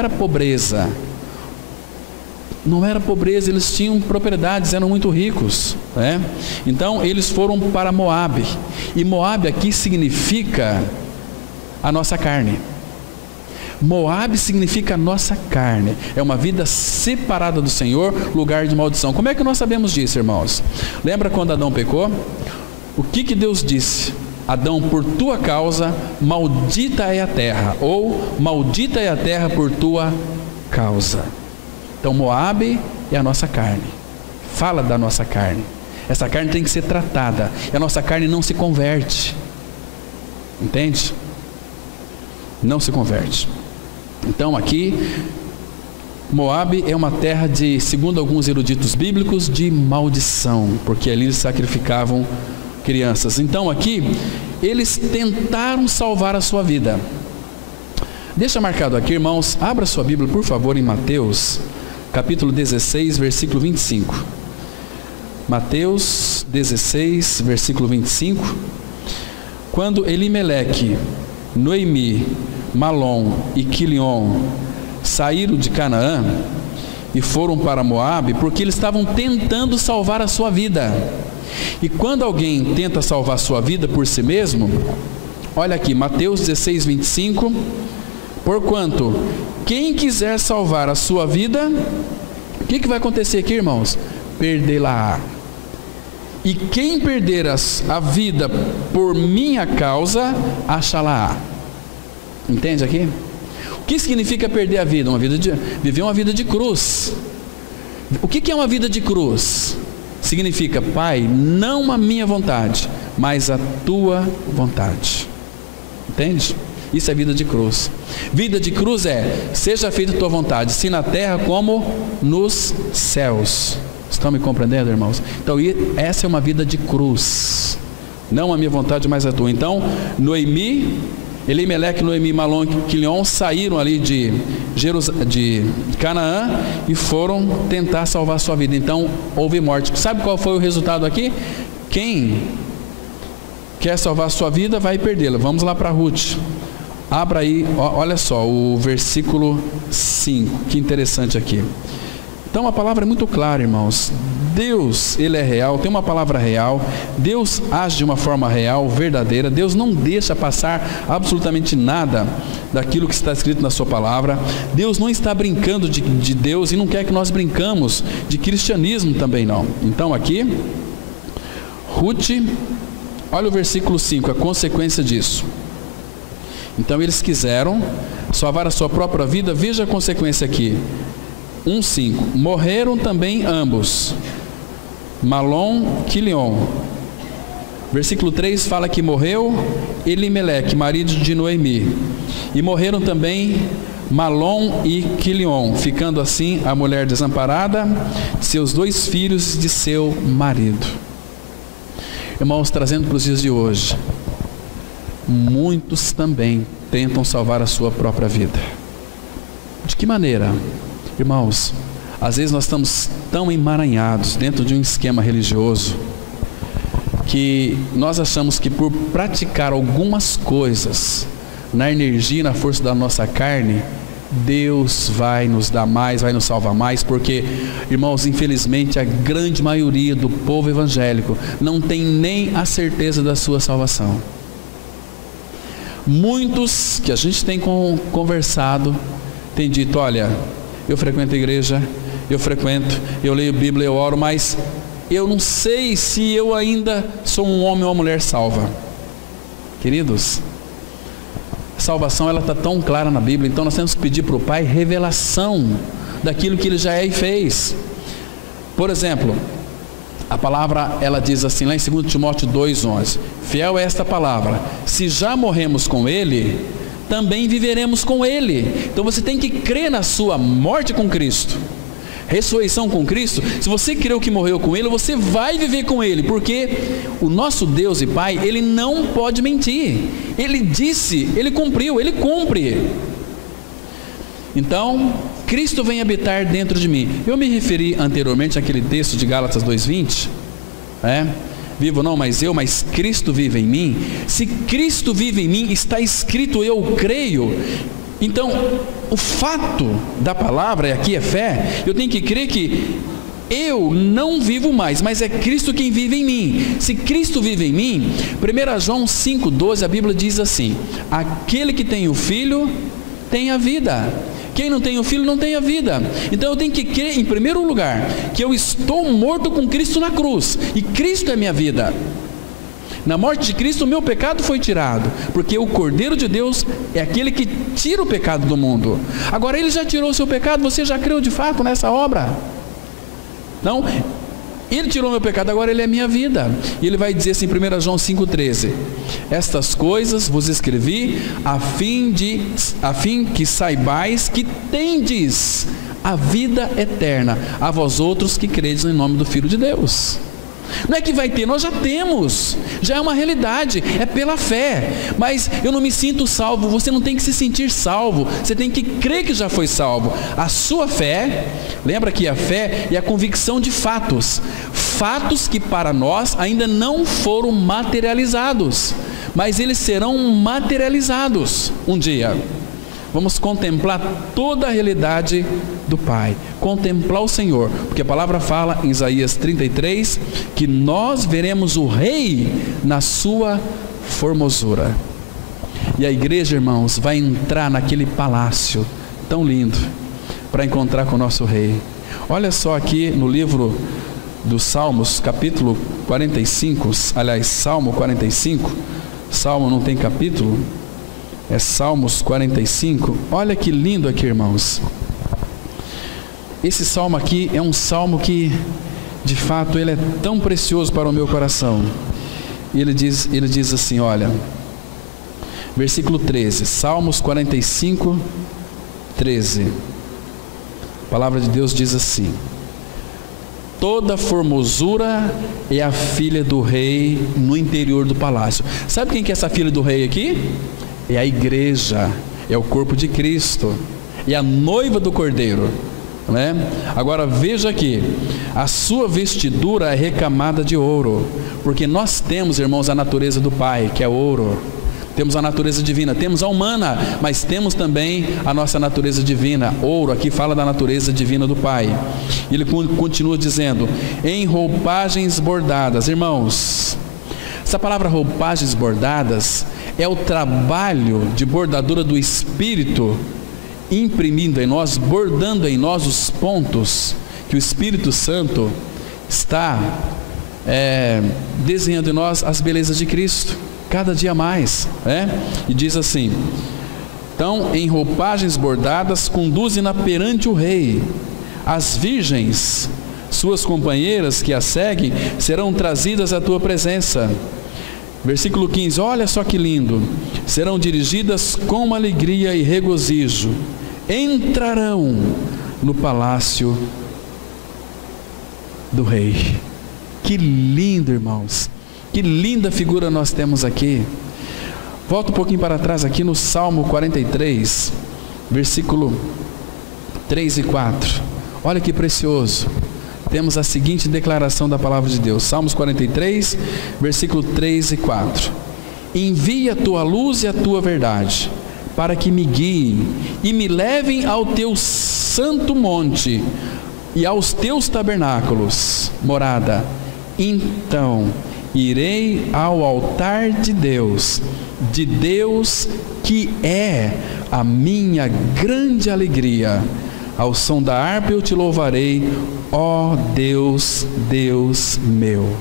pobreza. Não era pobreza, eles tinham propriedades, eram muito ricos, né? Então, eles foram para Moabe. E Moabe aqui significa a nossa carne. Moabe significa a nossa carne. É uma vida separada do Senhor, lugar de maldição. Como é que nós sabemos disso, irmãos? Lembra quando Adão pecou? O que Deus disse? Adão, por tua causa, maldita é a terra. Ou, maldita é a terra por tua causa. Então, Moabe é a nossa carne. Fala da nossa carne. Essa carne tem que ser tratada. E a nossa carne não se converte. Entende? Não se converte. Então aqui, Moabe é uma terra de, segundo alguns eruditos bíblicos, de maldição, porque ali eles sacrificavam crianças. Então aqui, eles tentaram salvar a sua vida. Deixa marcado aqui, irmãos, abra sua Bíblia, por favor, em Mateus, capítulo 16, versículo 25. Mateus 16, versículo 25. Quando Elimeleque, Noemi, Malom e Quilion saíram de Canaã e foram para Moabe, porque eles estavam tentando salvar a sua vida. E quando alguém tenta salvar a sua vida por si mesmo, olha aqui, Mateus 16, 25, porquanto quem quiser salvar a sua vida, o que vai acontecer aqui, irmãos? Perdê-la-á. E quem perder a vida por minha causa, achá-la-á. Entende aqui? O que significa perder a vida? Viver uma vida de cruz. O que é uma vida de cruz? Significa, Pai, não a minha vontade, mas a tua vontade. Entende? Isso é vida de cruz. Vida de cruz é, seja feita a tua vontade, assim na terra como nos céus. Estão me compreendendo, irmãos? Então, essa é uma vida de cruz. Não a minha vontade, mas a tua. Então, Elimeleque, Noemi, Malom e Quilion saíram ali de Canaã e foram tentar salvar a sua vida. Então, houve morte. Sabe qual foi o resultado aqui? Quem quer salvar a sua vida vai perdê-la. Vamos lá para Ruth. Abra aí, olha só, o versículo 5. Que interessante aqui. Então a palavra é muito clara, irmãos. Deus, Ele é real, tem uma palavra real. Deus age de uma forma real, verdadeira. Deus não deixa passar absolutamente nada daquilo que está escrito na sua palavra. Deus não está brincando de Deus e não quer que nós brincamos de cristianismo também não. Então aqui, Ruth, olha o versículo 5, a consequência disso. Então eles quiseram salvar a sua própria vida. Veja a consequência aqui. 1:5. Morreram também ambos, Malom, Quilion. Versículo 3 fala que morreu Elimeleque, marido de Noemi, e morreram também Malom e Quilion, ficando assim a mulher desamparada, seus 2 filhos de seu marido. Irmãos, trazendo para os dias de hoje, muitos também tentam salvar a sua própria vida. De que maneira? Irmãos, às vezes nós estamos tão emaranhados dentro de um esquema religioso que nós achamos que por praticar algumas coisas na energia e na força da nossa carne, Deus vai nos dar mais, vai nos salvar mais, porque, irmãos, infelizmente a grande maioria do povo evangélico não tem nem a certeza da sua salvação. Muitos que a gente tem conversado têm dito, olha, eu frequento a igreja, eu leio a Bíblia, eu oro, mas eu não sei se eu ainda sou um homem ou uma mulher salva. Queridos, a salvação ela está tão clara na Bíblia, então nós temos que pedir para o Pai revelação daquilo que Ele já é e fez. Por exemplo, a palavra ela diz assim lá em 2 Timóteo 2,11, fiel é esta palavra, se já morremos com Ele, também viveremos com Ele. Então você tem que crer na sua morte com Cristo, ressurreição com Cristo. Se você creu que morreu com Ele, você vai viver com Ele, porque o nosso Deus e Pai, Ele não pode mentir. Ele disse, Ele cumpriu, Ele cumpre. Então, Cristo vem habitar dentro de mim. Eu me referi anteriormente àquele texto de Gálatas 2:20, vivo não mais eu, mas Cristo vive em mim. Se Cristo vive em mim, está escrito eu creio. Então, o fato da palavra, e aqui é fé, eu tenho que crer que eu não vivo mais, mas é Cristo quem vive em mim. Se Cristo vive em mim, 1 João 5,12, a Bíblia diz assim: aquele que tem o Filho tem a vida, quem não tem o Filho não tem a vida. Então eu tenho que crer, em primeiro lugar, que eu estou morto com Cristo na cruz, e Cristo é minha vida. Na morte de Cristo o meu pecado foi tirado, porque o Cordeiro de Deus é aquele que tira o pecado do mundo. Agora Ele já tirou o seu pecado, você já creu de fato nessa obra? Não, Ele tirou o meu pecado, agora Ele é minha vida. E Ele vai dizer assim, 1 João 5,13: estas coisas vos escrevi a fim que saibais que tendes a vida eterna, a vós outros que credes em nome do Filho de Deus. Não é que vai ter, nós já temos, já é uma realidade, é pela fé. Mas eu não me sinto salvo. Você não tem que se sentir salvo, você tem que crer que já foi salvo. A sua fé, lembra que a fé é a convicção de fatos, fatos que para nós ainda não foram materializados, mas eles serão materializados um dia. Vamos contemplar toda a realidade do Pai, contemplar o Senhor, porque a palavra fala em Isaías 33, que nós veremos o Rei na sua formosura. E a igreja, irmãos, vai entrar naquele palácio tão lindo, para encontrar com o nosso Rei. Olha só aqui no livro dos Salmos, capítulo 45, aliás, Salmo 45, Salmo não tem capítulo, é Salmos 45, olha que lindo aqui, irmãos. Esse salmo aqui é um salmo que, de fato, ele é tão precioso para o meu coração. Ele diz assim, olha, versículo 13, Salmos 45, 13. A palavra de Deus diz assim: toda formosura é a filha do rei no interior do palácio. Sabe quem que é essa filha do rei aqui? É a igreja, é o corpo de Cristo, é a noiva do Cordeiro, né? Agora veja aqui, a sua vestidura é recamada de ouro, porque nós temos, irmãos, a natureza do Pai, que é ouro. Temos a natureza divina, temos a humana, mas temos também a nossa natureza divina. Ouro, aqui fala da natureza divina do Pai. Ele continua dizendo, em roupagens bordadas. Irmãos, essa palavra roupagens bordadas é o trabalho de bordadura do Espírito, imprimindo em nós, bordando em nós os pontos que o Espírito Santo está desenhando em nós as belezas de Cristo, cada dia mais, e diz assim: então, em roupagens bordadas, conduzem-na perante o rei. As virgens, suas companheiras que a seguem, serão trazidas à tua presença. Versículo 15, olha só que lindo: serão dirigidas com alegria e regozijo, entrarão no palácio do rei. Que lindo, irmãos, que linda figura nós temos aqui. Volta um pouquinho para trás aqui no Salmo 43, versículo 3 e 4, olha que precioso. Temos a seguinte declaração da palavra de Deus, Salmos 43, versículo 3 e 4. Envia a tua luz e a tua verdade, para que me guiem e me levem ao teu santo monte e aos teus tabernáculos, morada. Então irei ao altar de Deus que é a minha grande alegria. Ao som da harpa eu te louvarei, ó Deus, Deus meu.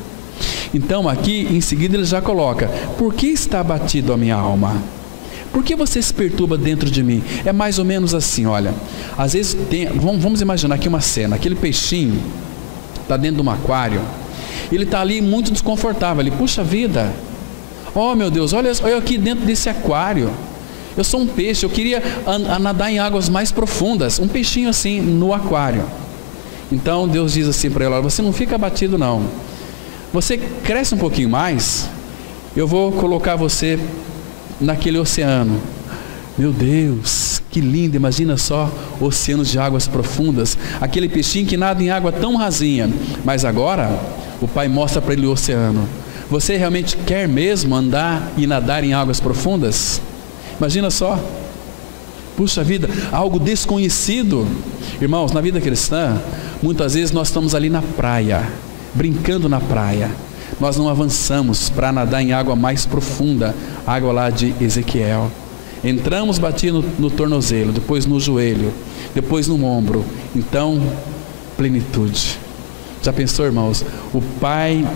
Então aqui em seguida ele já coloca: por que está abatido a minha alma? Por que você se perturba dentro de mim? É mais ou menos assim, olha, às vezes vamos imaginar aqui uma cena, aquele peixinho está dentro de um aquário, ele está ali muito desconfortável, ele, puxa vida, oh meu Deus, olha eu aqui dentro desse aquário, eu sou um peixe, eu queria nadar em águas mais profundas, um peixinho assim no aquário. Então Deus diz assim para ele: você não fica abatido não, você cresce um pouquinho mais, eu vou colocar você naquele oceano, Meu Deus, que lindo, imagina só oceanos de águas profundas, aquele peixinho que nada em água tão rasinha, mas agora o Pai mostra para ele o oceano. Você realmente quer mesmo andar e nadar em águas profundas? Imagina só, puxa vida, algo desconhecido. Irmãos, na vida cristã, muitas vezes nós estamos ali na praia, brincando na praia, nós não avançamos para nadar em água mais profunda, água lá de Ezequiel. Entramos, batindo no tornozelo, depois no joelho, depois no ombro, então plenitude. Já pensou, irmãos? O Pai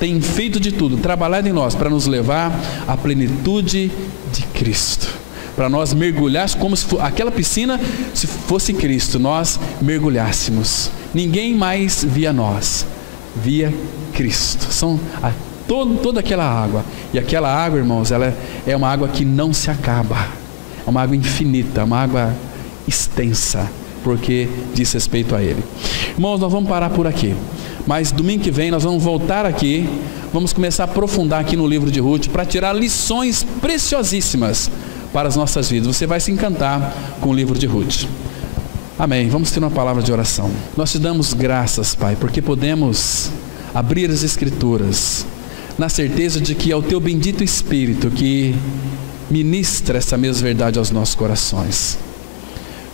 tem feito de tudo, trabalhado em nós para nos levar à plenitude de Cristo, para nós mergulharmos como se aquela piscina, se fosse Cristo, nós mergulhássemos, ninguém mais via nós, via Cristo. São toda aquela água, e aquela água, irmãos, ela é uma água que não se acaba, é uma água infinita, uma água extensa, porque diz respeito a Ele. Irmãos, nós vamos parar por aqui, mas domingo que vem nós vamos voltar aqui, vamos começar a aprofundar aqui no livro de Ruth, para tirar lições preciosíssimas para as nossas vidas. Você vai se encantar com o livro de Ruth. Amém. Vamos ter uma palavra de oração. Nós te damos graças, Pai, porque podemos abrir as Escrituras na certeza de que é o Teu bendito Espírito que ministra essa mesma verdade aos nossos corações.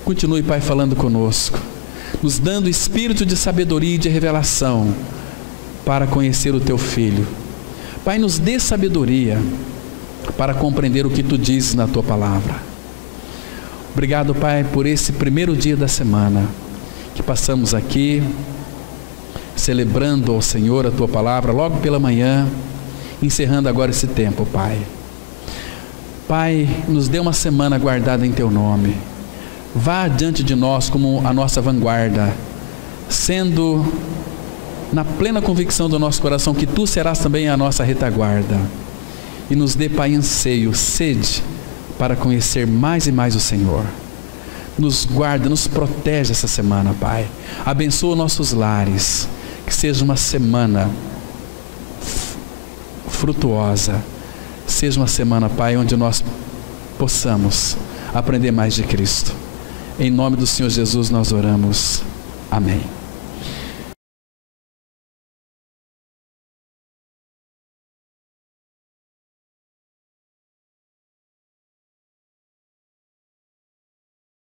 Continue, Pai, falando conosco, nos dando espírito de sabedoria e de revelação para conhecer o Teu Filho. Pai, nos dê sabedoria para compreender o que Tu dizes na Tua palavra. Obrigado, Pai, por esse primeiro dia da semana que passamos aqui, celebrando ao Senhor a Tua palavra logo pela manhã, encerrando agora esse tempo, Pai. Pai, nos dê uma semana guardada em Teu nome. Vá adiante de nós como a nossa vanguarda, sendo na plena convicção do nosso coração que Tu serás também a nossa retaguarda. E nos dê, Pai, anseio, sede para conhecer mais e mais o Senhor. Nos guarda, nos protege essa semana, Pai. Abençoa nossos lares, que seja uma semana frutuosa, seja uma semana, Pai, onde nós possamos aprender mais de Cristo. Em nome do Senhor Jesus nós oramos. Amém.